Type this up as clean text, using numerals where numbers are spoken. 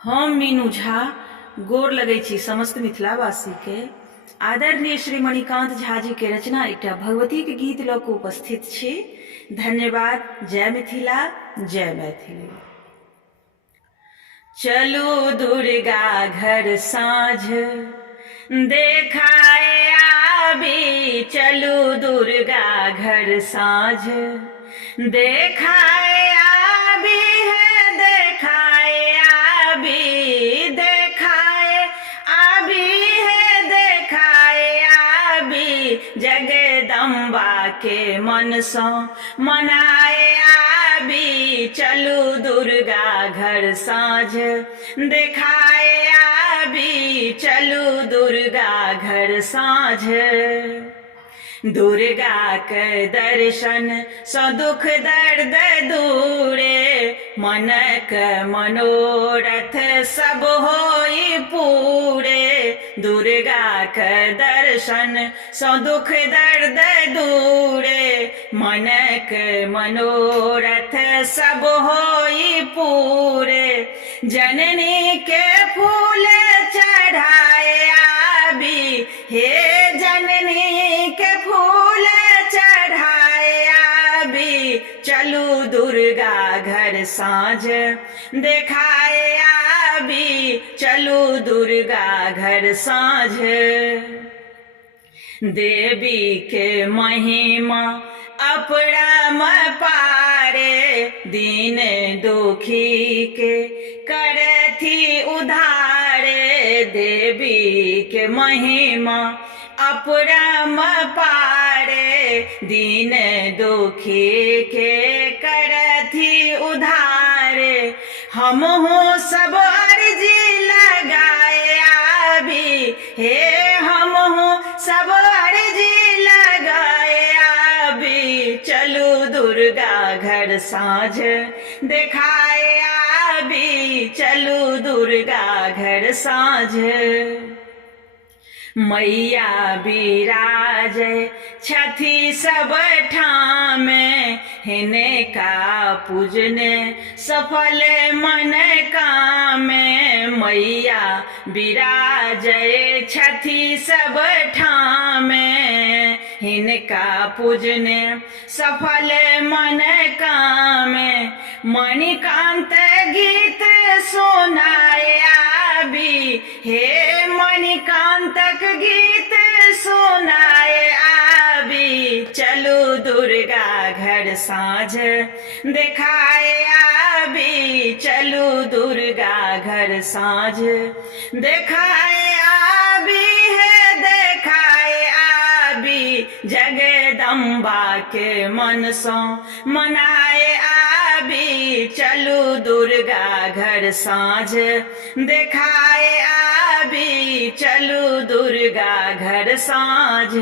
हम मीनू झा गोर लगै छी समस्त मिथिलावासी के। आदरणीय श्री मणिकांत झा जी के रचना एकटा भगवती के गीत लऽ कऽ उपस्थित छी। धन्यवाद। जय मिथिला, जय मैथिली। चलू दुर्गा घर साँझ देखाए आबी, चलू दुर्गा घर साँझ देखाए आबी है, देखाए आबी, देखाए आबी है, देखाए आबी, जगदम्बा के मन सो मनाए आबी, चलू दुर्गा घर साँझ देखाए आबी, चलू दुर्गा घर साँझ। दुर्गा के दर्शन सो दुख दर्द दूरे, मनक मनोरथ सब होई पूरे। दुर्गा के दर्शन सो दुख दर्द दूरे, मनक मनोरथ सब होई पूरे। जननी के फूल चढ़ाए आबी, हे जननी के फूल चढ़ाए आबी, चलू दुर्गा घर साँझ देखाए आबी, चलू दुर्गा घर साँझ। देवी के महिमा अपरम पारे, दीन दुखी के करथी उधारे। देवी के महिमा अपरम पारे, दीन दुखी के करथी उधारे। हमहु सब अर्जी लगाए आबी, हे हमहु सब अर्जी लगाए आबी, चलू दुर्गा घर साँझ देखाए आबी, चलू दुर्गा घर साँझ। मैया बिराजे छथी सब ठामे, हिनका पूजने सफल मन कामे। मैया बिराजे छथी सब ठामे, हिनका पूजने सफल मन कामे। मणिकांत गीत सुनाए आबी, हे मणिकांतक गीत सुनाए आबी, चलू दुर्गा घर साँझ देखाए आबी, चलू दुर्गा घर साँझ देखाए आबी है, देखाए आबी, जगदम्बा के मन सो मनाए आबी, चलू दुर्गा घर साँझ देखाए आबी, चलू दुर्गा घर साँझ।